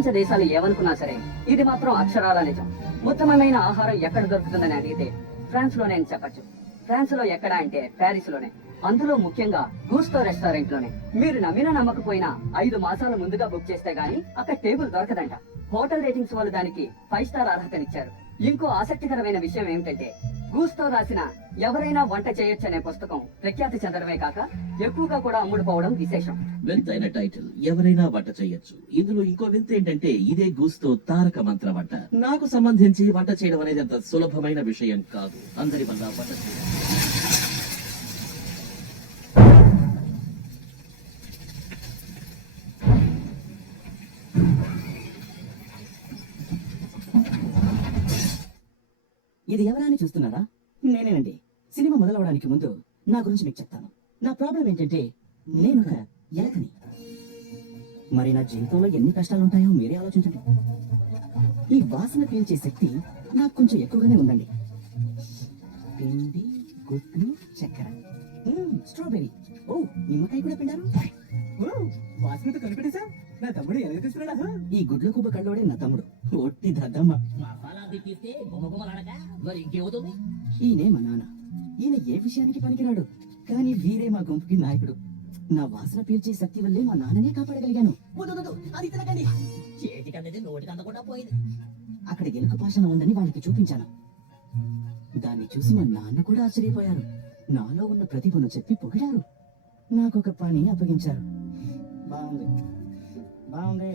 ప్రపంచ దేశాలు ఏమనుకున్నా సరే ఇది మాత్రం అక్షరాల నిజం. ఉత్తమమైన ఆహారం ఎక్కడ దొరుకుతుందని అడిగితే ఫ్రాన్స్ లోనే అని చెప్పచ్చు. ఫ్రాన్స్ లో ఎక్కడ అంటే ప్యారిస్ లోనే, అందులో ముఖ్యంగా గూస్తో రెస్టారెంట్ లోనే. మీరు నమ్మినా నమ్మకపోయినా 5 మాసాల ముందుగా బుక్ చేస్తే గానీ అక్కడ టేబుల్ దొరకదంట. హోటల్ రేటింగ్స్ వాళ్ళు దానికి 5 స్టార్ అర్హతనిచ్చారు. ఇంకో ఆసక్తికరమైన విషయం ఏమిటంటే గూస్తో రాసిన ఎవరైనా వంట చేయొచ్చనే పుస్తకం ప్రఖ్యాతి చెందడమే కాక ఎక్కువగా కూడా అమ్ముడుపోవడం విశేషం. వింతైన టైటిల్, ఎవరైనా వంట చేయొచ్చు. ఇందులో ఇంకో వింత ఏంటంటే ఇదే గూస్తో తారక మంత్ర వంట. నాకు సంబంధించి వంట చేయడం అనేది అంత సులభమైన విషయం కాదు. అందరి వల్ల వంట చేయడం. ఇది ఎవరా అని చూస్తున్నారా? నేనేనండి. సినిమా మొదలవడానికి ముందు నా గురించి మీకు చెప్తాను. నా ప్రాబ్లం ఏంటంటే నేను ఒక ఎలకని. మరి నా జీవితంలో ఎన్ని కష్టాలు ఉంటాయో మీరే ఆలోచించండి. ఈ వాసన పీల్చే శక్తి నాకు కొంచెం ఎక్కువగానే ఉందండి. పిండి, గుడ్లు, చక్కెర, స్ట్రాబెర్రీ, ఓ నిమ్మకాయ కూడా పిండారు. వాసనతో కనిపెట్టేశా. నా తమ్ముడు ఎలా తీసుకున్నాడా? ఈ గుడ్ల కుబ్బ కళ్ళోడే నా తమ్ముడు. ఒట్టి దద్దమ్మ. ఈయనే మా నాన్న. ఈయన ఏ విషయానికి పనికిరాడు, కానీ వీరే మా గుంపుకి నాయకుడు. నా వాసన పీల్చే శక్తి వల్లే మా నాన్ననే కాపాడగలిగాను. అది తినకండి. అక్కడ ఎలుక పాషణ ఉందని వాళ్ళకి చూపించాను. దాన్ని చూసి మా నాన్న కూడా ఆశ్చర్యపోయారు. నాలో ఉన్న ప్రతిభను చెప్పి పొగిడారు. నాకొక పని అప్పగించారు. బాగుంది బాగుంది.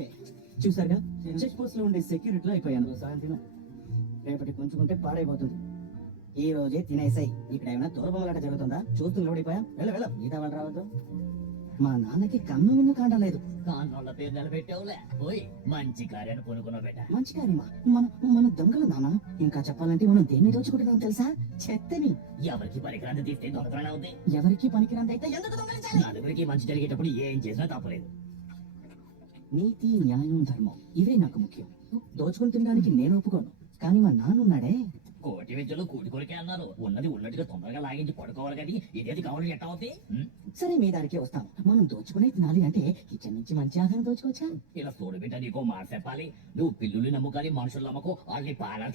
చూసారుగా, చెక్ పోస్ట్ లో ఉండే సెక్యూరిటీలో అయిపోయాను. సాయంత్రం రేపటి కొంచుకుంటే పాడైపోతుంది. ఈ రోజే తినేసాయి. ఇక్కడ ఏమైనా దూరబొమ్మలాట జరుగుతుందా? చూస్తూ నిలబడిపోయా. వెళ్ళ వెళ్ళ, మిగతా వాళ్ళు రావద్దు. మా నాన్నకి కన్ను విన్ను కాండం లేదు. కాండ్రోళ్ళ పేరు నిలబెట్టావులే. పోయి మంచి కార్యాన్ని కొనుక్కున్న బెట్ట. మంచి కార్యమా? మన దొంగలు నాన్న. ఇంకా చెప్పాలంటే మనం దేన్ని దోచుకుంటున్నాం తెలుసా? చెత్తని. ఎవరికి పరికరాన్ని తీస్తే దొంగతనం అవుద్ది. ఎవరికి పనికిరాందైతే ఎందుకు దొంగలించాలి? నలుగురికి మంచి జరిగేటప్పుడు ఏం చేసినా తప్పలేదు. నీతి, న్యాయం, ధర్మం ఇవే నాకు ముఖ్యం. దోచుకుని తినడానికి నేను ఒప్పుకోను. కానీ మా నాన్నున్నాడే, కోటి విద్యలు కూటి కొరికే అన్నారు. ఉన్నది ఉన్నట్టుగా తొందరగా లాగించి పడుకోవాలి కానీ ఇదేది కావాలి ఎట్ట అవుతాయి. సరే మీ దానికే వస్తాం. మనం దోచుకునే తినాలి అంటే కిచెన్ నుంచి మంచి ఆహారం దోచుకోవచ్చా? ఇలా చూడు బిడ్డ, నీకో మాట చెప్పాలి. నువ్వు పిల్లుల్ని నమ్ముకాలి, మనుషులు నమ్మకు. వాళ్ళని పాల